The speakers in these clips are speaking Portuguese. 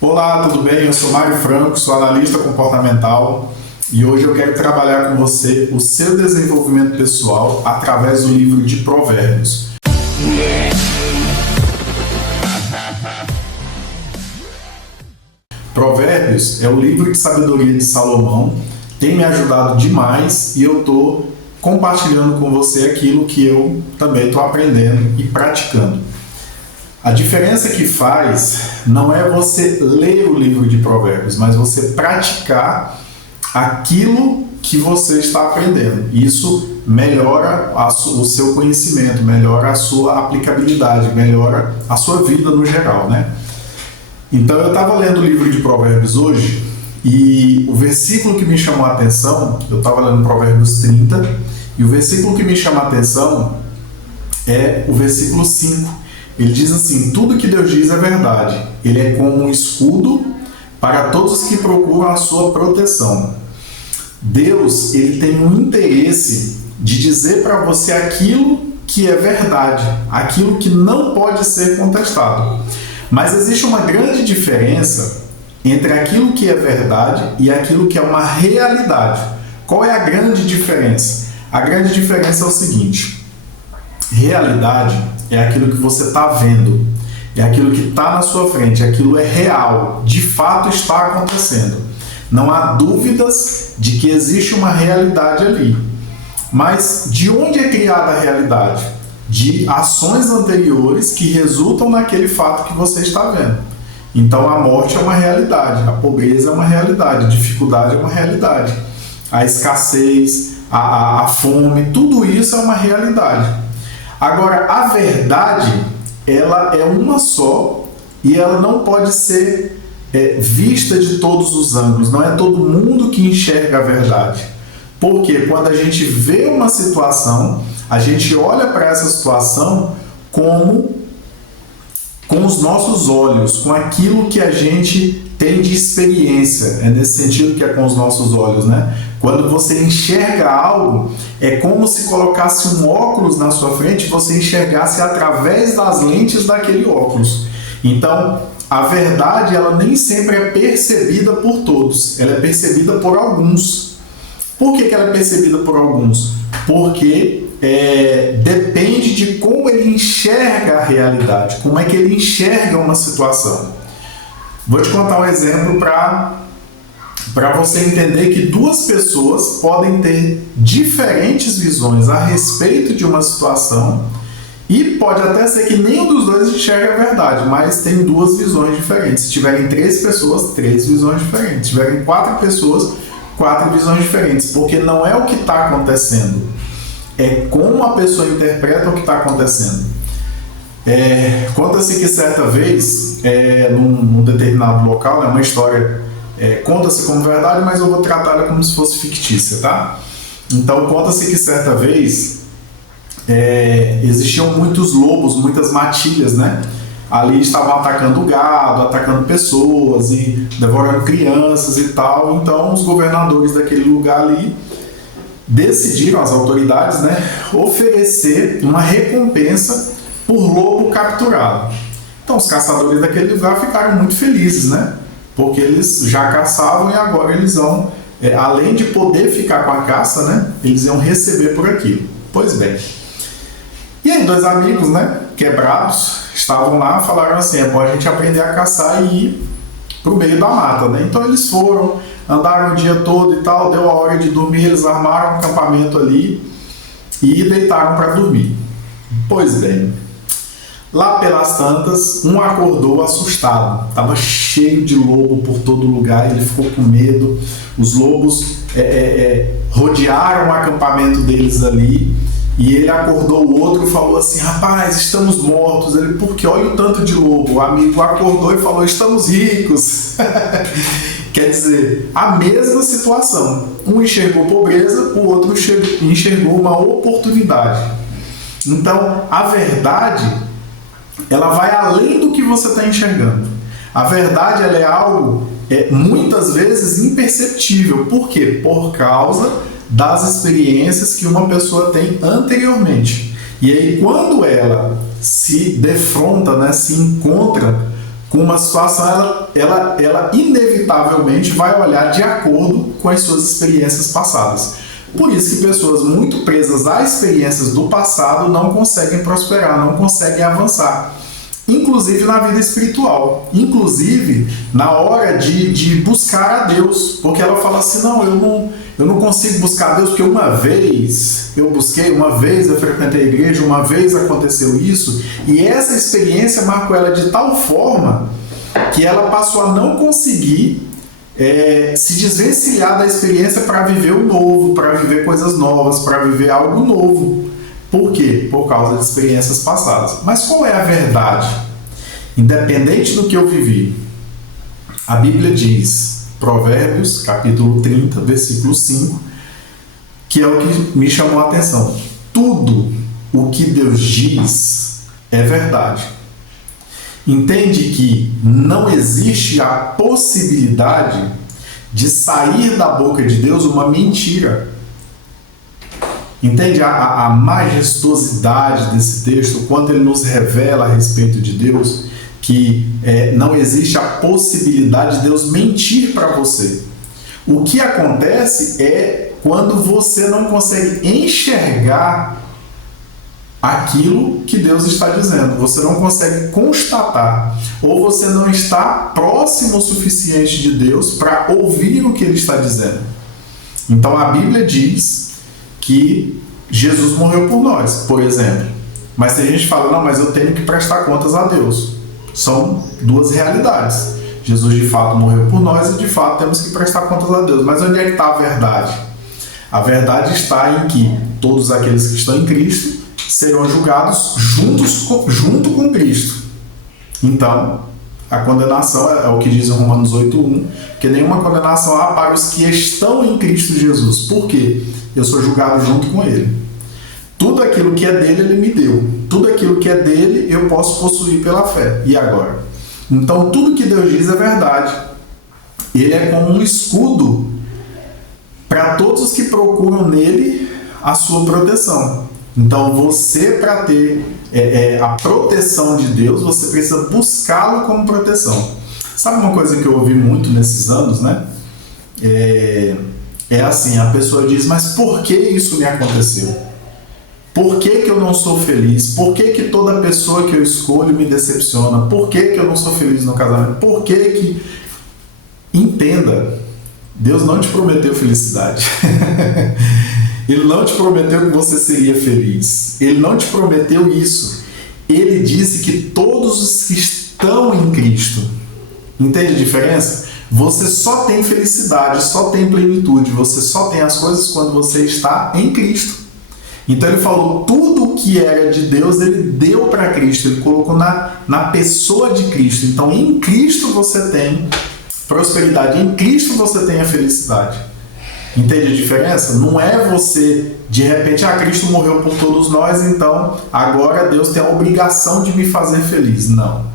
Olá, tudo bem? Eu sou Mário Franco, sou analista comportamental e hoje eu quero trabalhar com você o seu desenvolvimento pessoal através do livro de Provérbios. Provérbios é o livro de sabedoria de Salomão, tem me ajudado demais e eu estou compartilhando com você aquilo que eu também estou aprendendo e praticando. A diferença que faz não é você ler o livro de Provérbios, mas você praticar aquilo que você está aprendendo. Isso melhora o seu conhecimento, melhora a sua aplicabilidade, melhora a sua vida no geral, né? Então eu estava lendo o livro de Provérbios hoje e o versículo que me chamou a atenção, eu estava lendo Provérbios 30, e o versículo que me chama a atenção é o versículo 5. Ele diz assim: tudo que Deus diz é verdade. Ele é como um escudo para todos que procuram a sua proteção. Deus, ele tem um interesse de dizer para você aquilo que é verdade, aquilo que não pode ser contestado. Mas existe uma grande diferença entre aquilo que é verdade e aquilo que é uma realidade. Qual é a grande diferença? A grande diferença é o seguinte: realidade é aquilo que você está vendo, é aquilo que está na sua frente, aquilo é real, de fato está acontecendo. Não há dúvidas de que existe uma realidade ali. Mas de onde é criada a realidade? De ações anteriores que resultam naquele fato que você está vendo. Então a morte é uma realidade, a pobreza é uma realidade, a dificuldade é uma realidade, a escassez, a fome, tudo isso é uma realidade. Agora, a verdade, ela é uma só e ela não pode ser vista de todos os ângulos. Não é todo mundo que enxerga a verdade. Porque quando a gente vê uma situação, a gente olha para essa situação com os nossos olhos, com aquilo que a gente tem de experiência. É nesse sentido que é com os nossos olhos, né? Quando você enxerga algo, é como se colocasse um óculos na sua frente e você enxergasse através das lentes daquele óculos. Então, a verdade, ela nem sempre é percebida por todos, ela é percebida por alguns. Por que ela é percebida por alguns? Porque depende de como ele enxerga a realidade, como é que ele enxerga uma situação. Vou te contar um exemplo para você entender que duas pessoas podem ter diferentes visões a respeito de uma situação e pode até ser que nenhum dos dois enxergue a verdade, mas tem duas visões diferentes. Se tiverem 3 pessoas, 3 visões diferentes. Se tiverem 4 pessoas, 4 visões diferentes, porque não é o que está acontecendo, é como a pessoa interpreta o que está acontecendo. Conta-se que certa vez, num determinado local, uma história conta-se como verdade, mas eu vou tratá-la como se fosse fictícia, tá? Então, conta-se que certa vez existiam muitos lobos, muitas matilhas, né? Ali estavam atacando gado, atacando pessoas e devorando crianças e tal. Então, os governadores daquele lugar ali decidiram, as autoridades, né, oferecer uma recompensa por lobo capturado. Então, os caçadores daquele lugar ficaram muito felizes, né? Porque eles já caçavam e agora eles vão, além de poder ficar com a caça, né, eles iam receber por aquilo. Pois bem. E aí, 2 amigos, né, quebrados, estavam lá, falaram assim: é bom a gente aprender a caçar e ir para o meio da mata, né? Então eles foram, andaram o dia todo e tal, deu a hora de dormir, eles armaram um acampamento ali e deitaram para dormir. Pois bem, lá pelas tantas, um acordou assustado. Estava cheio de lobo por todo lugar, ele ficou com medo. Os lobos rodearam o acampamento deles ali. E ele acordou o outro e falou assim: rapaz, estamos mortos. Ele: por quê? Olha o tanto de lobo. O amigo acordou e falou: estamos ricos. Quer dizer, a mesma situação. Um enxergou pobreza, o outro enxergou uma oportunidade. Então, a verdade, ela vai além do que você está enxergando. A verdade, ela é algo muitas vezes imperceptível. Por quê? Por causa das experiências que uma pessoa tem anteriormente. E aí, quando ela se defronta, né, se encontra com uma situação, ela inevitavelmente vai olhar de acordo com as suas experiências passadas. Por isso que pessoas muito presas a experiências do passado não conseguem prosperar, não conseguem avançar. Inclusive na vida espiritual, inclusive na hora de buscar a Deus, porque ela fala assim, não, eu não consigo buscar a Deus porque uma vez eu busquei, uma vez eu frequentei a igreja, uma vez aconteceu isso, e essa experiência marcou ela de tal forma que ela passou a não conseguir se desvencilhar da experiência para viver o novo, para viver coisas novas, para viver algo novo. Por quê? Por causa de experiências passadas. Mas qual é a verdade? Independente do que eu vivi, a Bíblia diz, Provérbios, capítulo 30, versículo 5, que é o que me chamou a atenção. Tudo o que Deus diz é verdade. Entende que não existe a possibilidade de sair da boca de Deus uma mentira. Entende a majestosidade desse texto, quando ele nos revela a respeito de Deus, que não existe a possibilidade de Deus mentir para você. O que acontece é quando você não consegue enxergar aquilo que Deus está dizendo, você não consegue constatar, ou você não está próximo o suficiente de Deus para ouvir o que Ele está dizendo. Então a Bíblia diz que Jesus morreu por nós, por exemplo. Mas se a gente fala, não, mas eu tenho que prestar contas a Deus. São duas realidades. Jesus de fato morreu por nós e de fato temos que prestar contas a Deus. Mas onde é que está a verdade? A verdade está em que todos aqueles que estão em Cristo serão julgados junto com Cristo. Então, a condenação é o que diz em Romanos 8:1, que nenhuma condenação há para os que estão em Cristo Jesus. Por quê? Eu sou julgado junto com Ele. Tudo aquilo que é dele, Ele me deu. Tudo aquilo que é dele, eu posso possuir pela fé. E agora? Então, tudo que Deus diz é verdade. Ele é como um escudo para todos os que procuram nele a sua proteção. Então, você, para ter a proteção de Deus, você precisa buscá-lo como proteção. Sabe uma coisa que eu ouvi muito nesses anos, né? É assim, a pessoa diz, mas por que isso me aconteceu? Por que eu não sou feliz? Por que toda pessoa que eu escolho me decepciona? Por que eu não sou feliz no casamento? Por que... Entenda, Deus não te prometeu felicidade. Ele não te prometeu que você seria feliz. Ele não te prometeu isso. Ele disse que todos os que estão em Cristo, entende a diferença? Você só tem felicidade, só tem plenitude, você só tem as coisas quando você está em Cristo. Então ele falou, tudo o que era de Deus, ele deu para Cristo, ele colocou na pessoa de Cristo. Então em Cristo você tem prosperidade, em Cristo você tem a felicidade. Entende a diferença? Não é você, de repente, Cristo morreu por todos nós, então agora Deus tem a obrigação de me fazer feliz. Não.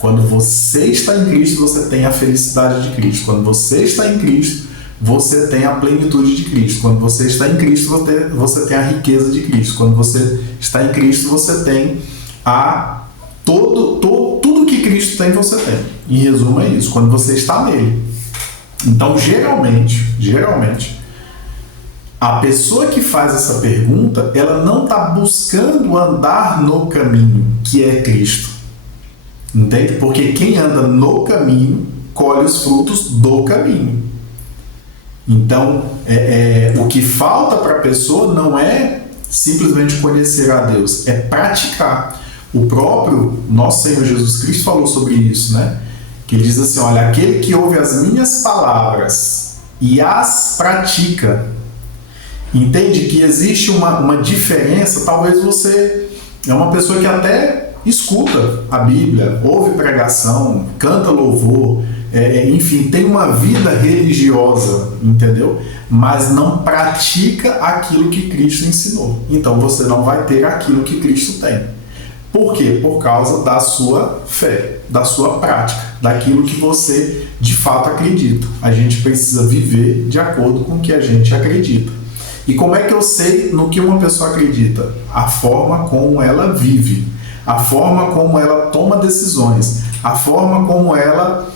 Quando você está em Cristo, você tem a felicidade de Cristo. Quando você está em Cristo, você tem a plenitude de Cristo. Quando você está em Cristo, você tem a riqueza de Cristo. Quando você está em Cristo, você tem tudo que Cristo tem, você tem. Em resumo é isso, quando você está nele. Então, geralmente, a pessoa que faz essa pergunta, ela não está buscando andar no caminho que é Cristo. Entende? Porque quem anda no caminho, colhe os frutos do caminho. Então, o que falta para a pessoa não é simplesmente conhecer a Deus, é praticar. O próprio nosso Senhor Jesus Cristo falou sobre isso, né? Que ele diz assim, olha, aquele que ouve as minhas palavras e as pratica. Entende que existe uma diferença, talvez você é uma pessoa que até escuta a Bíblia, ouve pregação, canta louvor, enfim, tem uma vida religiosa, entendeu? Mas não pratica aquilo que Cristo ensinou. Então você não vai ter aquilo que Cristo tem. Por quê? Por causa da sua fé, da sua prática, daquilo que você de fato acredita. A gente precisa viver de acordo com o que a gente acredita. E como é que eu sei no que uma pessoa acredita? A forma como ela vive, a forma como ela toma decisões, a forma como ela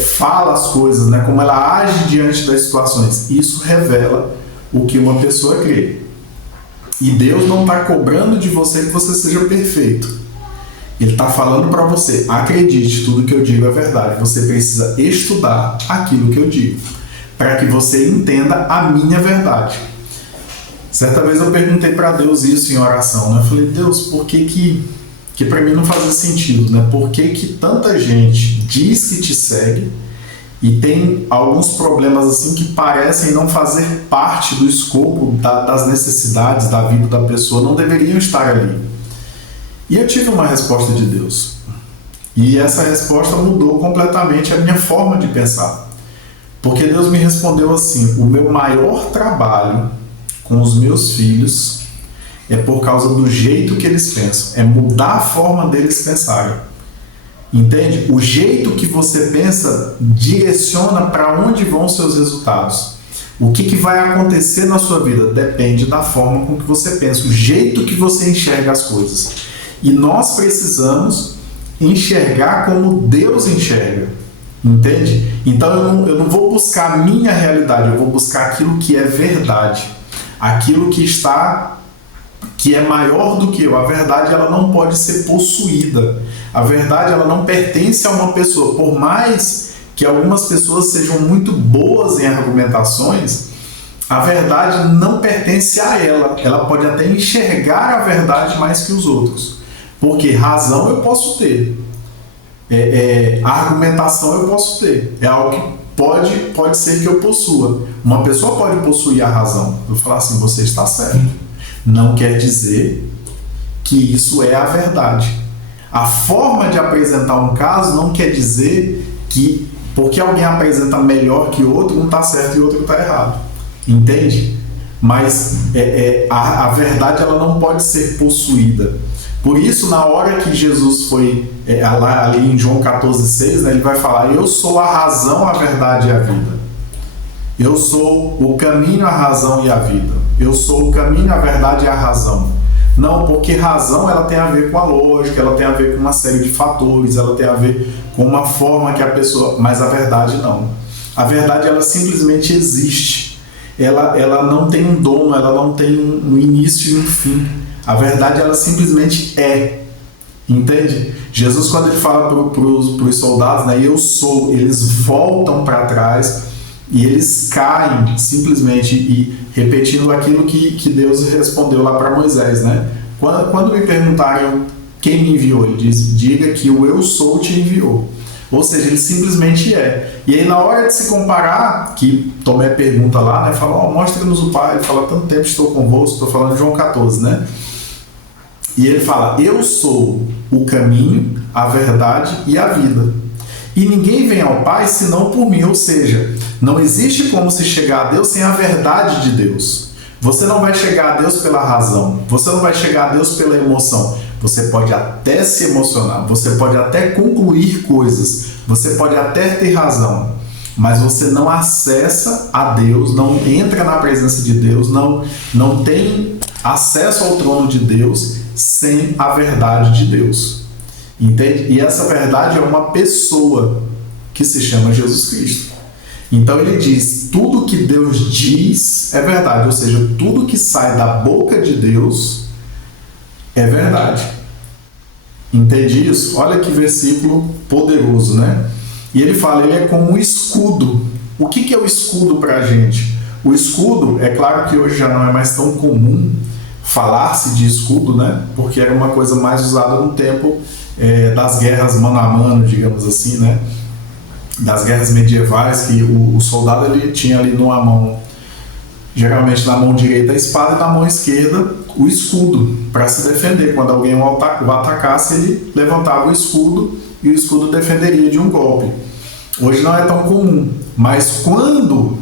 fala as coisas, né? Como ela age diante das situações. Isso revela o que uma pessoa crê. E Deus não está cobrando de você que você seja perfeito. Ele está falando para você: acredite, tudo que eu digo é verdade. Você precisa estudar aquilo que eu digo, para que você entenda a minha verdade. Certa vez eu perguntei para Deus isso em oração, né? Eu falei: Deus, por que para mim não fazia sentido, né? Por que tanta gente diz que te segue e tem alguns problemas assim que parecem não fazer parte do escopo das necessidades da vida da pessoa, não deveriam estar ali? E eu tive uma resposta de Deus. E essa resposta mudou completamente a minha forma de pensar. Porque Deus me respondeu assim: o meu maior trabalho com os meus filhos é por causa do jeito que eles pensam, é mudar a forma deles pensarem. Entende? O jeito que você pensa direciona para onde vão os seus resultados. O que vai acontecer na sua vida depende da forma com que você pensa, o jeito que você enxerga as coisas. E nós precisamos enxergar como Deus enxerga. Entende? Então eu não vou buscar a minha realidade, eu vou buscar aquilo que é verdade. Aquilo que é maior do que eu. A verdade, ela não pode ser possuída. A verdade, ela não pertence a uma pessoa. Por mais que algumas pessoas sejam muito boas em argumentações, a verdade não pertence a ela. Ela pode até enxergar a verdade mais que os outros. Porque razão eu posso ter. A argumentação eu posso ter. É algo que pode ser que eu possua. Uma pessoa pode possuir a razão. Eu vou falar assim: você está certo. Não quer dizer que isso é a verdade. A forma de apresentar um caso não quer dizer que porque alguém apresenta melhor que o outro, um está certo e o outro está errado. Entende? Mas a verdade, ela não pode ser possuída. Por isso, na hora que Jesus foi ali em João 14,6, né, ele vai falar: eu sou a razão, a verdade e a vida. Eu sou o caminho, a razão e a vida. Eu sou o caminho, a verdade e a razão. Não, porque razão, ela tem a ver com a lógica, ela tem a ver com uma série de fatores, ela tem a ver com uma forma que a pessoa... Mas a verdade não. A verdade, ela simplesmente existe. Ela não tem um dono, ela não tem um início e um fim. A verdade, ela simplesmente é. Entende? Jesus, quando ele fala para os soldados, né, eu sou, eles voltam para trás e eles caem simplesmente e repetindo aquilo que Deus respondeu lá para Moisés, né? Quando me perguntarem quem me enviou, ele diz: diga que o eu sou te enviou. Ou seja, ele simplesmente é. E aí, na hora de se comparar, que Tomé pergunta lá, né, fala: mostra-nos o Pai. Ele fala: tanto tempo estou convosco. Estou falando de João 14, né? E ele fala: eu sou o caminho, a verdade e a vida. E ninguém vem ao Pai senão por mim. Ou seja, não existe como se chegar a Deus sem a verdade de Deus. Você não vai chegar a Deus pela razão. Você não vai chegar a Deus pela emoção. Você pode até se emocionar. Você pode até concluir coisas. Você pode até ter razão. Mas você não acessa a Deus, não entra na presença de Deus, não tem acesso ao trono de Deus sem a verdade de Deus. Entende? E essa verdade é uma pessoa que se chama Jesus Cristo. Então ele diz: tudo que Deus diz é verdade, ou seja, tudo que sai da boca de Deus é verdade. Entende isso? Olha que versículo poderoso, né? E ele fala: ele é como um escudo. O que é o escudo para a gente? O escudo, é claro que hoje já não é mais tão comum falar-se de escudo, né? Porque era uma coisa mais usada no tempo das guerras mano a mano, digamos assim, né? Das guerras medievais, que o soldado ele tinha ali numa mão, geralmente na mão direita a espada e na mão esquerda o escudo, para se defender. Quando alguém o atacasse, ele levantava o escudo e o escudo defenderia de um golpe. Hoje não é tão comum, mas quando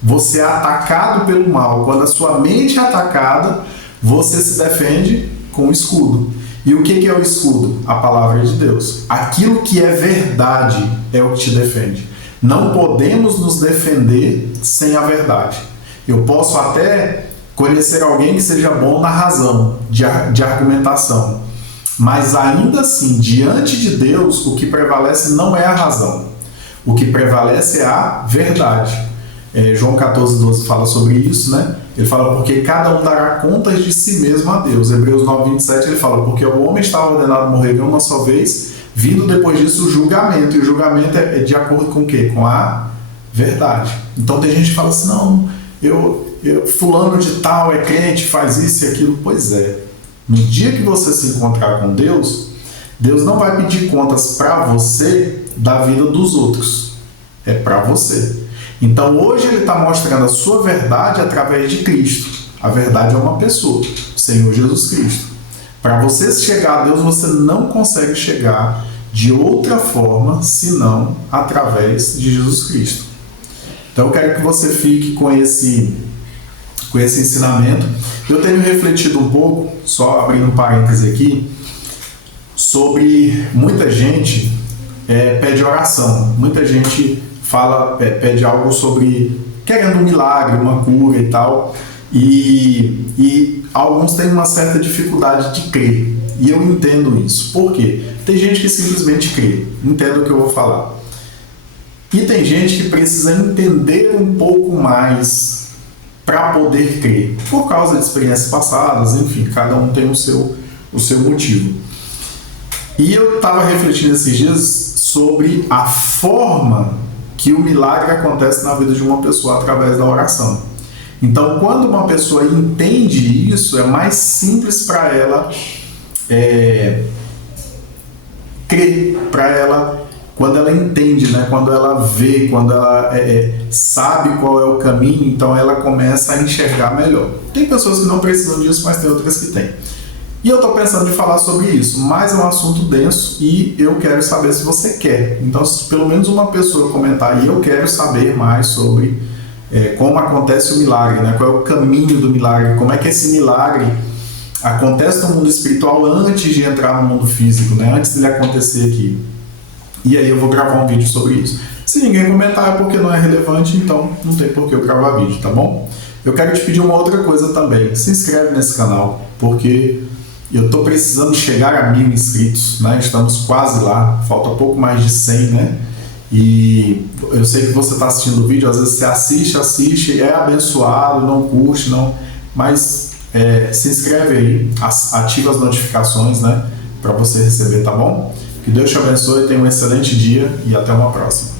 você é atacado pelo mal, quando a sua mente é atacada, você se defende com o escudo. E o que é o escudo? A palavra de Deus. Aquilo que é verdade é o que te defende. Não podemos nos defender sem a verdade. Eu posso até conhecer alguém que seja bom na razão, de argumentação, Mas ainda assim, diante de Deus, o que prevalece não é a razão. O que prevalece é a verdade. João 14,12 fala sobre isso, né? Ele fala, porque cada um dará contas de si mesmo a Deus. Hebreus 9,27 ele fala, porque o homem estava ordenado a morrer uma só vez, vindo depois disso o julgamento. E o julgamento é de acordo com o quê? Com a verdade. Então tem gente que fala assim, não, fulano de tal é crente, faz isso e aquilo. Pois é. No dia que você se encontrar com Deus, Deus não vai pedir contas para você da vida dos outros. É para você. Então hoje ele está mostrando a sua verdade através de Cristo. A verdade é uma pessoa, o Senhor Jesus Cristo. Para você chegar a Deus, você não consegue chegar de outra forma, senão através de Jesus Cristo. Então eu quero que você fique com esse ensinamento. Eu tenho refletido um pouco, só abrindo um parêntese aqui, sobre muita gente pede oração. Muita gente pede algo sobre querendo um milagre, uma cura e tal. E alguns têm uma certa dificuldade de crer. E eu entendo isso. Por quê? Tem gente que simplesmente crê. Entenda o que eu vou falar. E tem gente que precisa entender um pouco mais para poder crer, por causa de experiências passadas, enfim, cada um tem o seu motivo. E eu estava refletindo esses dias sobre a forma que o milagre acontece na vida de uma pessoa através da oração. Então, quando uma pessoa entende isso, é mais simples para ela crer, para ela, quando ela entende, né? Quando ela vê, quando ela sabe qual é o caminho, então ela começa a enxergar melhor. Tem pessoas que não precisam disso, mas tem outras que têm. E eu estou pensando em falar sobre isso, mas é um assunto denso e eu quero saber se você quer. Então, se pelo menos uma pessoa comentar aí, eu quero saber mais sobre como acontece o milagre, né? Qual é o caminho do milagre, como é que esse milagre acontece no mundo espiritual antes de entrar no mundo físico, né? Antes dele acontecer aqui. E aí eu vou gravar um vídeo sobre isso. Se ninguém comentar é porque não é relevante, então não tem por que eu gravar vídeo, tá bom? Eu quero te pedir uma outra coisa também. Se inscreve nesse canal, porque eu estou precisando chegar a 1000 inscritos, né? Estamos quase lá, falta pouco mais de 100, né? E eu sei que você está assistindo o vídeo, às vezes você assiste, é abençoado, não curte, não, mas se inscreve aí, ativa as notificações, né? Para você receber, tá bom? Que Deus te abençoe, tenha um excelente dia e até uma próxima.